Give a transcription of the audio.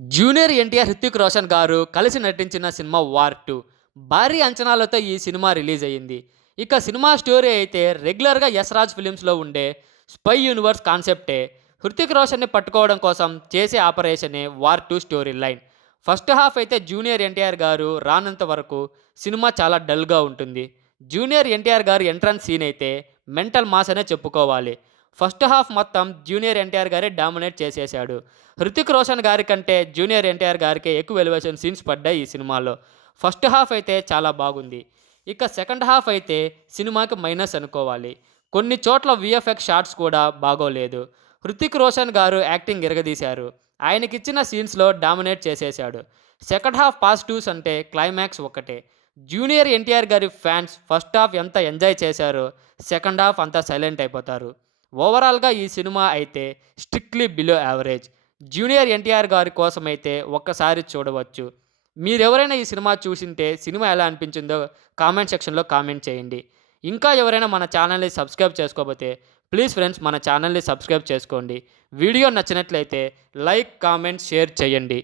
Junior NTR, Hrithik Roshan గారు కలిసి నటించిన సినిమా 'వార్ 2' భారీ అంచనాలతో ఈ సినిమా రిలీజ్ అయ్యింది. ఇక సినిమా స్టోరీ అయితే రెగ్యులర్‌గా యశ్‌రాజ్ ఫిలిమ్స్‌లో ఉండే స్పై యూనివర్స్ కాన్సెప్టే. హృతిక్ రోషన్‌ని పట్టుకోవడం కోసం చేసే ఆపరేషనే 'War 2' story line. First half అయితే జూనియర్ ఎన్టీఆర్ గారు రానంత వరకు సినిమా చాలా డల్‌గా ఉంటుంది. జూనియర్ ఎన్టీఆర్ గారి ఎంట్రన్స్ సీన్ అయితే మెంటల్ మాస్ అనే చెప్పుకోవాలి. ఫస్ట్ హాఫ్ మొత్తం జూనియర్ ఎన్టీఆర్ గారే డామినేట్ చేసేశాడు. హృతిక్ రోషన్ గారి కంటే జూనియర్ ఎన్టీఆర్ గారికే ఎక్కువ ఎలివేషన్ సీన్స్ పడ్డాయి ఈ సినిమాలో. ఫస్ట్ హాఫ్ అయితే చాలా బాగుంది. ఇక సెకండ్ హాఫ్ అయితే సినిమాకి మైనస్ అనుకోవాలి. కొన్ని చోట్ల వీఎఫ్ఎక్స్ షాట్స్ కూడా బాగోలేదు. హృతిక్ రోషన్ గారు యాక్టింగ్ ఇరగదీశారు. ఆయనకిచ్చిన సీన్స్‌లో డామినేట్ చేసేశాడు. సెకండ్ హాఫ్ పాజిటివ్స్ అంటే క్లైమాక్స్ ఒక్కటే. జూనియర్ ఎన్టీఆర్ గారి ఫ్యాన్స్ ఫస్ట్ హాఫ్ ఎంత ఎంజాయ్ చేశారో సెకండ్ హాఫ్ అంతా సైలెంట్ అయిపోతారు. ఓవరాల్‌గా ఈ సినిమా అయితే strictly below average. Junior NTR గారి కోసమైతే ఒక్కసారి చూడవచ్చు. మీరెవరైనా ఈ సినిమా చూసుంటే సినిమా ఎలా అనిపించిందో కామెంట్ సెక్షన్‌లో కామెంట్ చేయండి. ఇంకా ఎవరైనా మన ఛానల్‌ని సబ్స్క్రైబ్ చేసుకోకపోతే ప్లీజ్ ఫ్రెండ్స్ మన ఛానల్‌ని సబ్స్క్రైబ్ చేసుకోండి. వీడియో నచ్చినట్లయితే లైక్, కామెంట్, షేర్ చేయండి.